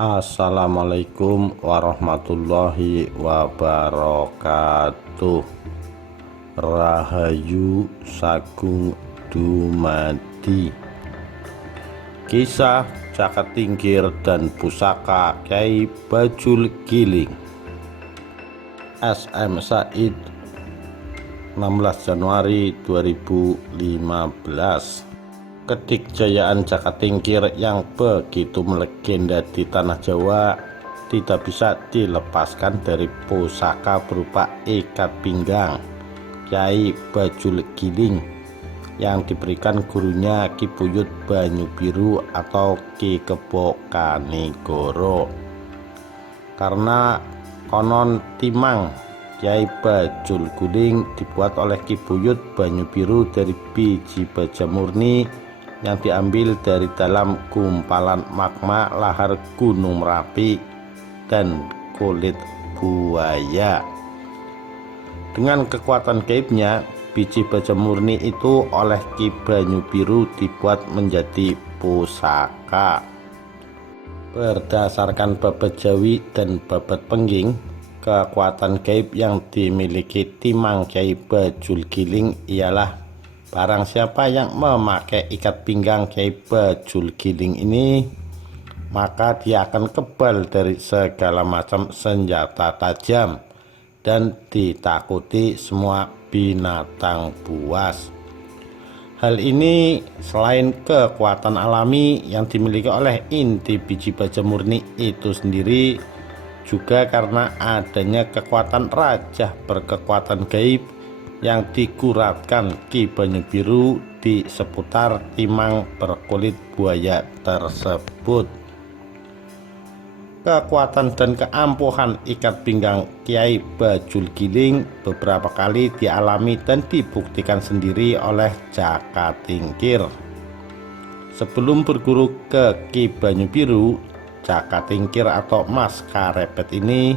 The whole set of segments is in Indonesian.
Assalamualaikum warahmatullahi wabarakatuh. Rahayu Sagung Dumadi. Kisah Caket Tingkir dan Pusaka Kyai Bajul Giling. SM Said, 16 Januari 2015. Kedikjayaan Caket Tingkir yang begitu melegenda di tanah Jawa tidak bisa dilepaskan dari pusaka berupa ikat pinggang Kyai Bajul Giling yang diberikan gurunya Ki Buyut Banyu Biru atau Ki Kebo Kanigoro. Karena konon timang Kyai Bajul Giling dibuat oleh Ki Buyut Banyu Biru dari biji baja murni yang diambil dari dalam gumpalan magma lahar Gunung Merapi dan kulit buaya. Dengan kekuatan gaibnya, biji baja murni itu oleh Ki Banyu Biru dibuat menjadi pusaka. Berdasarkan babat Jawi dan babat Pengging, kekuatan gaib yang dimiliki timang Kyai Bajul Giling ialah barang siapa yang memakai ikat pinggang Kyai Bajul Giling ini, maka dia akan kebal dari segala macam senjata tajam dan ditakuti semua binatang buas. Hal ini selain kekuatan alami yang dimiliki oleh inti biji baja murni itu sendiri, juga karena adanya kekuatan rajah berkekuatan gaib yang diguratkan Ki Banyu Biru di seputar timang berkulit buaya tersebut. Kekuatan dan keampuhan ikat pinggang Kyai Bajul Giling beberapa kali dialami dan dibuktikan sendiri oleh Caket Tingkir. Sebelum berguru ke Ki Banyu Biru, Caket Tingkir atau Mas Karepet ini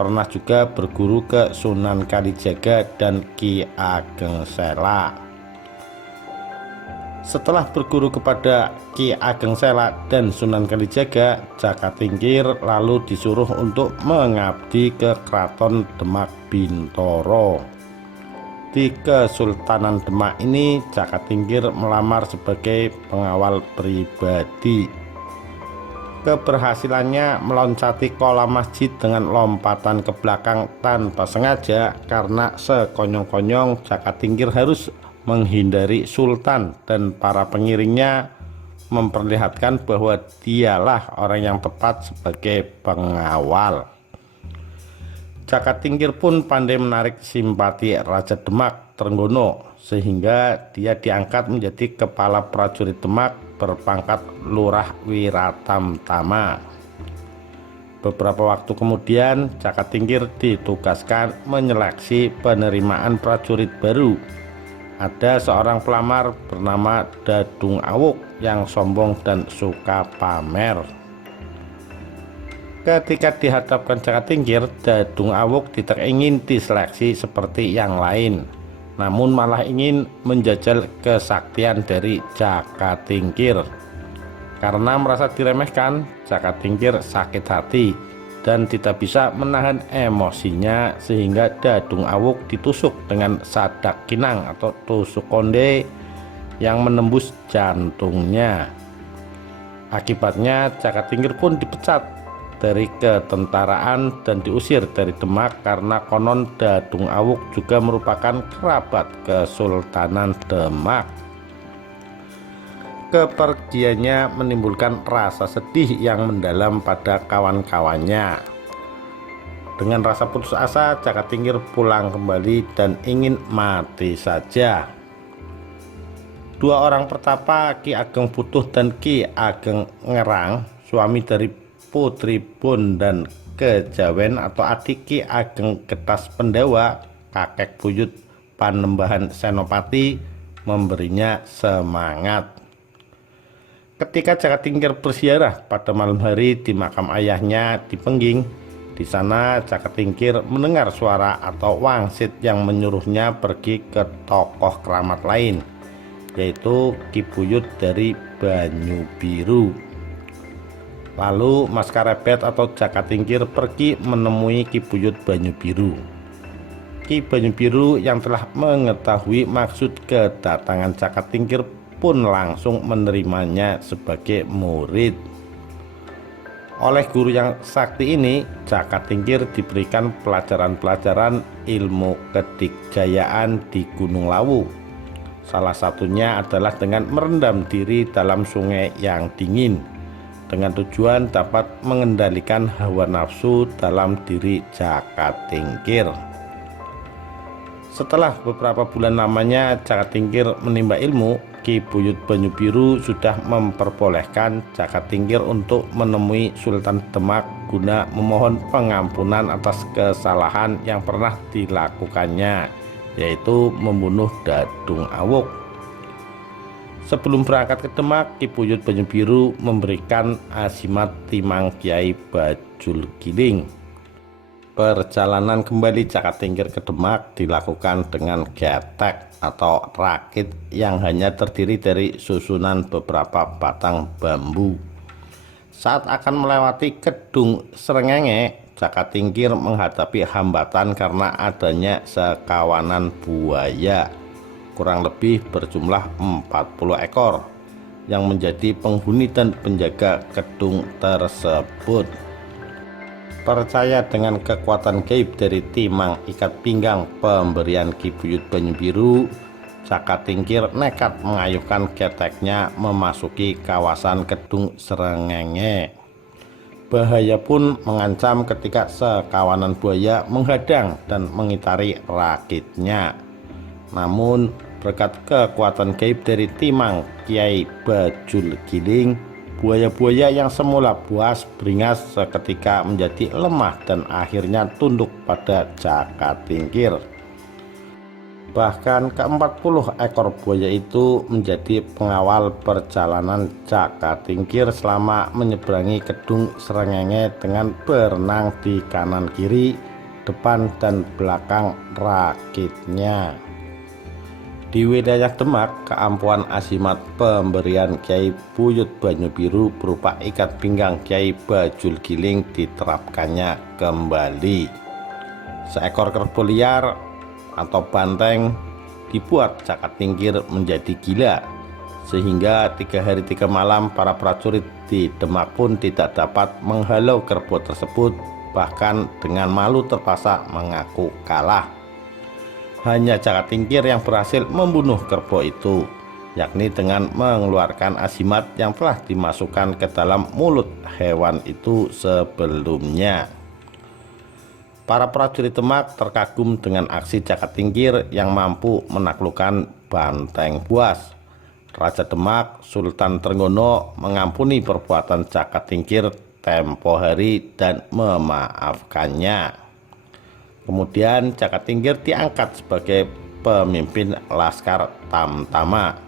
pernah juga berguru ke Sunan Kalijaga dan Ki Ageng Sela. Setelah berguru kepada Ki Ageng Sela dan Sunan Kalijaga, Caket Tingkir lalu disuruh untuk mengabdi ke Keraton Demak Bintoro. Di Kesultanan Demak ini, Caket Tingkir melamar sebagai pengawal pribadi. Keberhasilannya meloncati kolam masjid dengan lompatan ke belakang tanpa sengaja karena sekonyong-konyong Caket Tingkir harus menghindari sultan dan para pengiringnya, memperlihatkan bahwa dialah orang yang tepat sebagai pengawal. Caket Tingkir pun pandai menarik simpati Raja Demak Trenggono sehingga dia diangkat menjadi kepala prajurit Demak berpangkat Lurah Wiratamtama. Beberapa waktu kemudian Caket Tingkir ditugaskan menyeleksi penerimaan prajurit baru. Ada seorang pelamar bernama Dadung Awuk yang sombong dan suka pamer. Ketika dihadapkan Caket Tingkir, Dadung Awuk tidak ingin diseleksi seperti yang lain, namun malah ingin menjajal kesaktian dari Caket Tingkir. Karena merasa diremehkan, Caket Tingkir sakit hati dan tidak bisa menahan emosinya sehingga Dadung Awuk ditusuk dengan sadak kinang atau tusuk konde yang menembus jantungnya. Akibatnya Caket Tingkir pun dipecat dari ketentaraan dan diusir dari Demak karena konon Dadung Awuk juga merupakan kerabat Kesultanan Demak. Kepergiannya menimbulkan rasa sedih yang mendalam pada kawan-kawannya. Dengan rasa putus asa, Caket Tingkir pulang kembali dan ingin mati saja. Dua orang pertapa, Ki Ageng Putuh dan Ki Ageng Ngerang, suami dari Putri Bondan Kejawen atau adik Ki Ageng Getas Pendawa, kakek buyut Panembahan Senopati, memberinya semangat. Ketika Caket Tingkir berziarah pada malam hari di makam ayahnya di Pengging, di sana Caket Tingkir mendengar suara atau wangsit yang menyuruhnya pergi ke tokoh keramat lain, yaitu Ki Buyut dari Banyu Biru. Lalu Mas Karebet atau Jaka Tingkir pergi menemui Ki Buyut Banyu-Biru. Ki Banyu-Biru yang telah mengetahui maksud kedatangan Jaka Tingkir pun langsung menerimanya sebagai murid. Oleh guru yang sakti ini, Jaka Tingkir diberikan pelajaran-pelajaran ilmu kedikjayaan di Gunung Lawu. Salah satunya adalah dengan merendam diri dalam sungai yang dingin, dengan tujuan dapat mengendalikan hawa nafsu dalam diri Jaka Tingkir. Setelah beberapa bulan lamanya Jaka Tingkir menimba ilmu, Ki Buyut Banyu-Biru sudah memperbolehkan Jaka Tingkir untuk menemui Sultan Demak guna memohon pengampunan atas kesalahan yang pernah dilakukannya, yaitu membunuh Dadung Awuk. Sebelum berangkat ke Demak, Ki Buyut Banyu-Biru memberikan azimat timang Kyai Bajul Giling. Perjalanan kembali Jaka Tingkir ke Demak dilakukan dengan getek atau rakit yang hanya terdiri dari susunan beberapa batang bambu. Saat akan melewati Kedung Srengenge, Jaka Tingkir menghadapi hambatan karena adanya sekawanan buaya, kurang lebih berjumlah 40 ekor, yang menjadi penghuni dan penjaga kedung tersebut. Percaya dengan kekuatan gaib dari timang ikat pinggang pemberian Ki Buyut Banyu-Biru, Jaka Tingkir nekat mengayuhkan geteknya memasuki kawasan Kedung Srengenge. Bahaya pun mengancam ketika sekawanan buaya menghadang dan mengitari rakitnya. Namun berkat kekuatan gaib dari timang Kyai Bajul Giling, buaya-buaya yang semula buas beringas seketika menjadi lemah dan akhirnya tunduk pada Jaka Tingkir. Bahkan ke-40 ekor buaya itu menjadi pengawal perjalanan Jaka Tingkir selama menyeberangi Kedung Srengenge dengan berenang di kanan kiri, depan dan belakang rakitnya. Di wilayah Demak, keampuhan azimat pemberian Kyai Buyut Banyu-Biru berupa ikat pinggang Kyai Bajul Giling diterapkannya kembali. Seekor kerbau liar atau banteng dibuat Jaka Tingkir menjadi gila, sehingga 3 hari 3 malam para prajurit di Demak pun tidak dapat menghalau kerbau tersebut, bahkan dengan malu terpaksa mengaku kalah. Hanya Jaka Tingkir yang berhasil membunuh kerbau itu, yakni dengan mengeluarkan azimat yang telah dimasukkan ke dalam mulut hewan itu sebelumnya. Para prajurit Demak terkagum dengan aksi Jaka Tingkir yang mampu menaklukkan banteng buas. Raja Demak, Sultan Trenggono, mengampuni perbuatan Jaka Tingkir tempo hari dan memaafkannya. Kemudian Jaka Tingkir diangkat sebagai pemimpin Laskar Tamtama,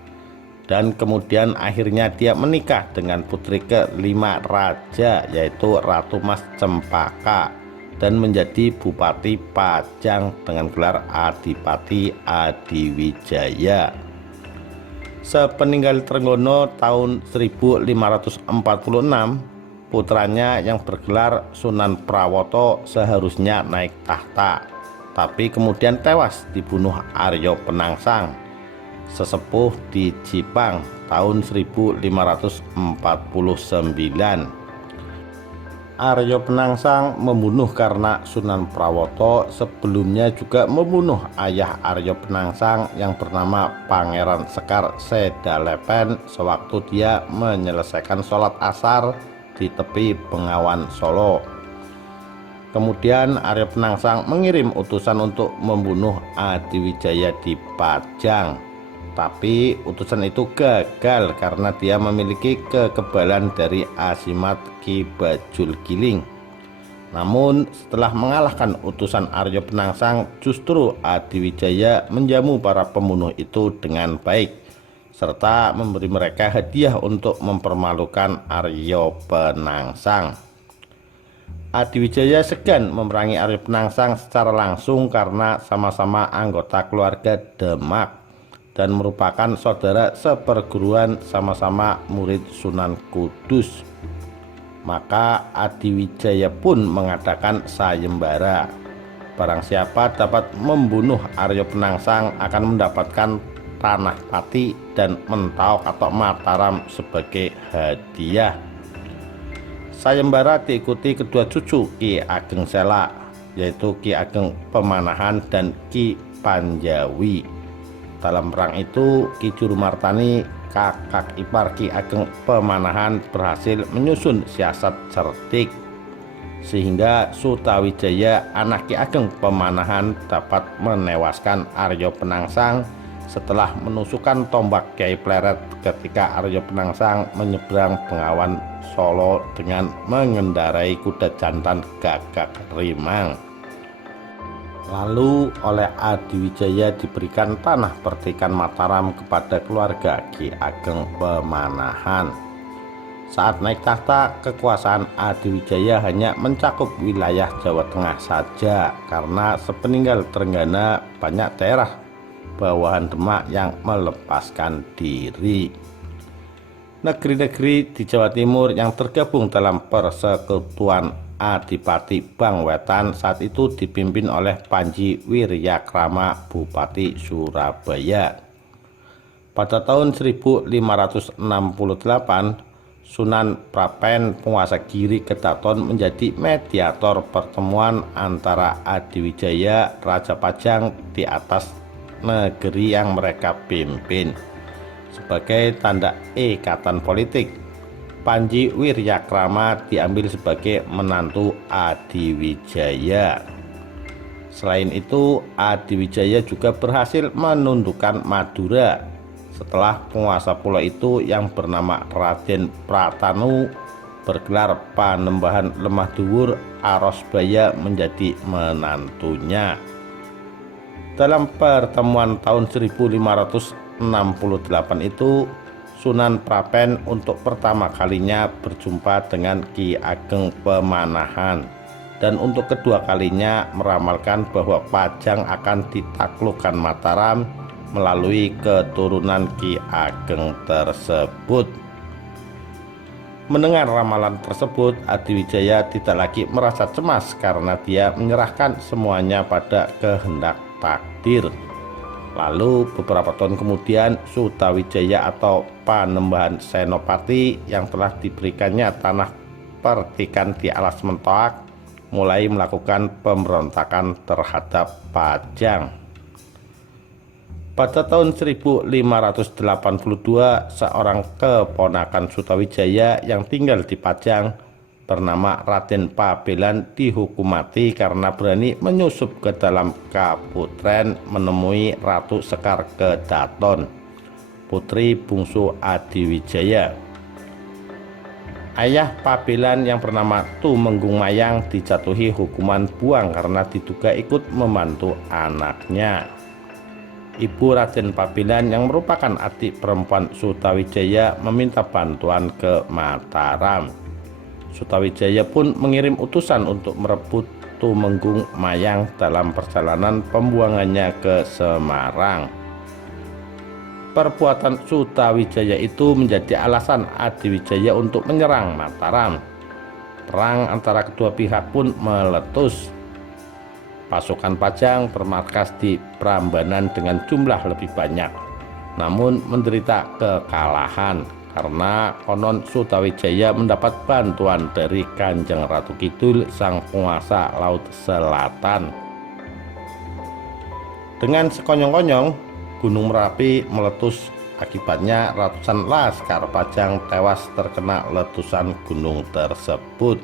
dan kemudian akhirnya dia menikah dengan putri ke-5 raja, yaitu Ratu Mas Cempaka, dan menjadi Bupati Pajang dengan gelar Adipati Adiwijaya. Sepeninggal Trenggono tahun 1546, putranya yang bergelar Sunan Prawoto seharusnya naik tahta, tapi kemudian tewas dibunuh Aryo Penangsang, sesepuh di Jipang tahun 1549. Aryo Penangsang membunuh karena Sunan Prawoto sebelumnya juga membunuh ayah Aryo Penangsang yang bernama Pangeran Sekar Sedalepen sewaktu dia menyelesaikan sholat asar di tepi Bengawan Solo. Kemudian Aryo Penangsang mengirim utusan untuk membunuh Adiwijaya di Pajang, tapi utusan itu gagal karena dia memiliki kekebalan dari azimat Ki Bajul Giling. Namun setelah mengalahkan utusan Aryo Penangsang, justru Adiwijaya menjamu para pembunuh itu dengan baik, serta memberi mereka hadiah untuk mempermalukan Aryo Penangsang. Adiwijaya segan memerangi Aryo Penangsang secara langsung karena sama-sama anggota keluarga Demak dan merupakan saudara seperguruan, sama-sama murid Sunan Kudus. Maka Adiwijaya pun mengadakan sayembara. Barang siapa dapat membunuh Arya Penangsang akan mendapatkan tanah Pati dan Mentawak atau Mataram sebagai hadiah. Sayembara diikuti kedua cucu Ki Ageng Sela, yaitu Ki Ageng Pemanahan dan Ki Panjawi. Dalam perang itu Ki Jurumartani, kakak ipar Ki Ageng Pemanahan, berhasil menyusun siasat cerdik sehingga Sutawijaya anak Ki Ageng Pemanahan dapat menewaskan Arya Penangsang setelah menusukkan tombak Kyai Pleret ketika Arya Penangsang menyeberang Bengawan Solo dengan mengendarai kuda jantan Gagak Rimang. Lalu oleh Adiwijaya diberikan tanah pertikan Mataram kepada keluarga Ki Ageng Pemanahan. Saat naik tahta, kekuasaan Adiwijaya hanya mencakup wilayah Jawa Tengah saja, karena sepeninggal Trenggana banyak daerah bawahan Demak yang melepaskan diri. Negeri-negeri di Jawa Timur yang tergabung dalam persekutuan Adipati Bangwetan saat itu dipimpin oleh Panji Wiryakrama, Bupati Surabaya. Pada tahun 1568, Sunan Prapen, penguasa Giri Kedaton, menjadi mediator pertemuan antara Adiwijaya, Raja Pajang di atas negeri yang mereka pimpin. Sebagai tanda ikatan politik, Panji Wiryakrama diambil sebagai menantu Adiwijaya. Selain itu, Adiwijaya juga berhasil menundukkan Madura setelah penguasa pulau itu yang bernama Raden Pratanu bergelar Panembahan Lemah Dhuwur Arosbaya menjadi menantunya. Dalam pertemuan tahun 1568 itu, Sunan Prapen untuk pertama kalinya berjumpa dengan Ki Ageng Pemanahan, dan untuk kedua kalinya meramalkan bahwa Pajang akan ditaklukkan Mataram melalui keturunan Ki Ageng tersebut. Mendengar ramalan tersebut, Adiwijaya tidak lagi merasa cemas karena dia menyerahkan semuanya pada kehendak takdir. Lalu beberapa tahun kemudian, Sutawijaya atau Panembahan Senopati yang telah diberikannya tanah pertikan di alas Mentawak mulai melakukan pemberontakan terhadap Pajang. Pada tahun 1582, seorang keponakan Sutawijaya yang tinggal di Pajang bernama Raden Pabelan dihukum mati karena berani menyusup ke dalam kaputren menemui Ratu Sekar Kedaton, putri bungsu Adiwijaya. Ayah Pabelan yang bernama Tumenggung Mayang dijatuhi hukuman buang karena diduga ikut membantu anaknya. Ibu Raden Pabelan yang merupakan adik perempuan Sutawijaya meminta bantuan ke Mataram. Sutawijaya pun mengirim utusan untuk merebut Tumenggung Mayang dalam perjalanan pembuangannya ke Semarang. Perbuatan Sutawijaya itu menjadi alasan Adiwijaya untuk menyerang Mataram. Perang antara kedua pihak pun meletus. Pasukan Pajang bermarkas di Prambanan dengan jumlah lebih banyak, namun menderita kekalahan karena konon Sutawijaya mendapat bantuan dari Kanjeng Ratu Kidul, sang penguasa Laut Selatan. Dengan sekonyong-konyong, Gunung Merapi meletus. Akibatnya ratusan laskar Pajang tewas terkena letusan gunung tersebut.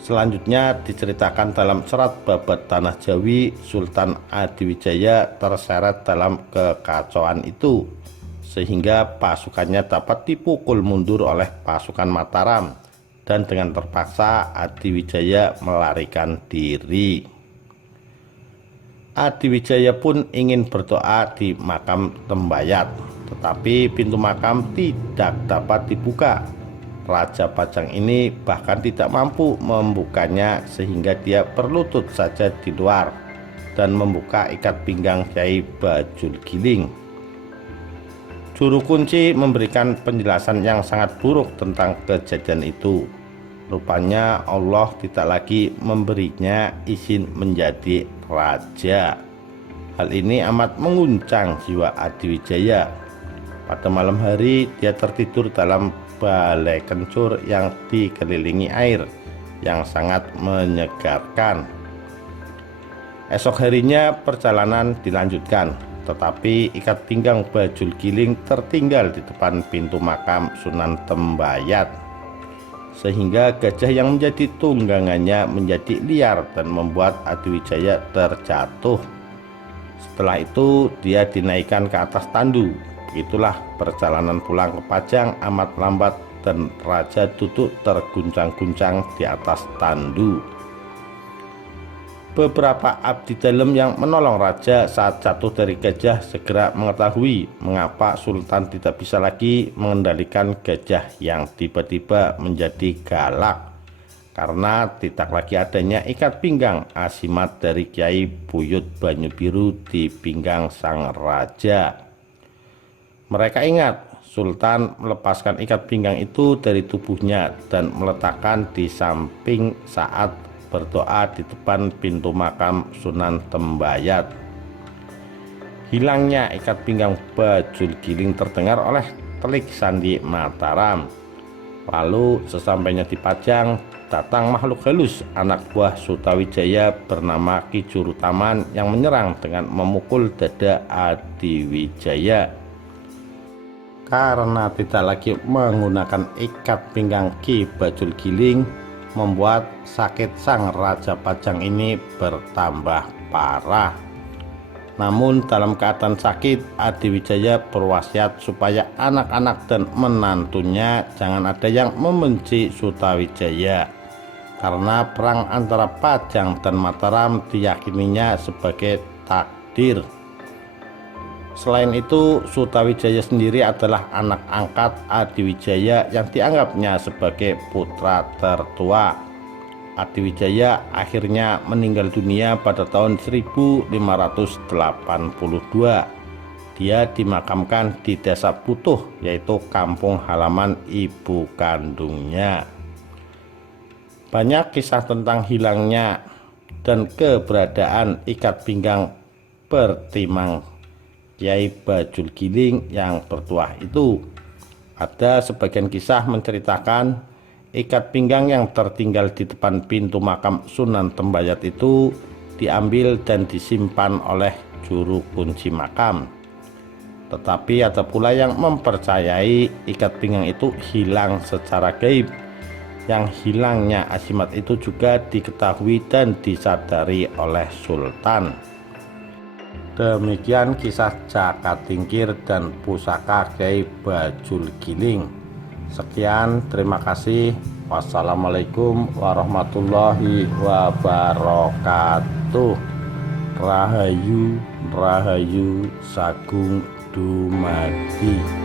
Selanjutnya diceritakan dalam serat Babat Tanah Jawi, Sultan Adiwijaya terseret dalam kekacauan itu, sehingga pasukannya dapat dipukul mundur oleh pasukan Mataram, dan dengan terpaksa Adiwijaya melarikan diri. Adiwijaya pun ingin berdoa di makam Tembayat, tetapi pintu makam tidak dapat dibuka. Raja Pajang ini bahkan tidak mampu membukanya, sehingga dia berlutut saja di luar dan membuka ikat pinggang Kyai Bajul Giling. Juru kunci memberikan penjelasan yang sangat buruk tentang kejadian itu. Rupanya Allah tidak lagi memberinya izin menjadi raja. Hal ini amat mengguncang jiwa Adiwijaya. Pada malam hari dia tertidur dalam balai kencur yang dikelilingi air yang sangat menyegarkan. Esok harinya perjalanan dilanjutkan, tetapi ikat pinggang Bajul Giling tertinggal di depan pintu makam Sunan Tembayat, sehingga gajah yang menjadi tunggangannya menjadi liar dan membuat Adiwijaya terjatuh. Setelah itu dia dinaikkan ke atas tandu. Itulah perjalanan pulang ke Pajang amat lambat dan Raja duduk terguncang-guncang di atas tandu. Beberapa abdi dalam yang menolong raja saat jatuh dari gajah segera mengetahui mengapa Sultan tidak bisa lagi mengendalikan gajah yang tiba-tiba menjadi galak, karena tidak lagi adanya ikat pinggang asimat dari Kiai Buyut Banyu-Biru di pinggang sang raja. Mereka ingat Sultan melepaskan ikat pinggang itu dari tubuhnya dan meletakkan di samping saat berdoa di depan pintu makam Sunan Tembayat. Hilangnya ikat pinggang Bajul Giling terdengar oleh telik Sandi Mataram. Lalu sesampainya di Pajang, datang makhluk halus anak buah Sutawijaya bernama Ki Jurutaman yang menyerang dengan memukul dada Adiwijaya. Karena tidak lagi menggunakan ikat pinggang Ki Bajul Giling, membuat sakit sang Raja Pajang ini bertambah parah. Namun dalam keadaan sakit, Adiwijaya berwasiat supaya anak-anak dan menantunya jangan ada yang membenci Sutawijaya, karena perang antara Pajang dan Mataram diyakininya sebagai takdir. Selain itu, Sutawijaya sendiri adalah anak angkat Adiwijaya yang dianggapnya sebagai putra tertua. Adiwijaya akhirnya meninggal dunia pada tahun 1582. Dia dimakamkan di Desa Putuh, yaitu kampung halaman ibu kandungnya. Banyak kisah tentang hilangnya dan keberadaan ikat pinggang bertimang Kiai Bajul Giling yang bertuah itu. Ada sebagian kisah menceritakan ikat pinggang yang tertinggal di depan pintu makam Sunan Tembayat itu diambil dan disimpan oleh juru kunci makam. Tetapi ada pula yang mempercayai ikat pinggang itu hilang secara gaib. Yang hilangnya asimat itu juga diketahui dan disadari oleh Sultan. Demikian kisah Jaka Tingkir dan pusaka Kiai Bajul Giling. Sekian, terima kasih. Wassalamualaikum warahmatullahi wabarakatuh. Rahayu, Rahayu Sagung Dumadi.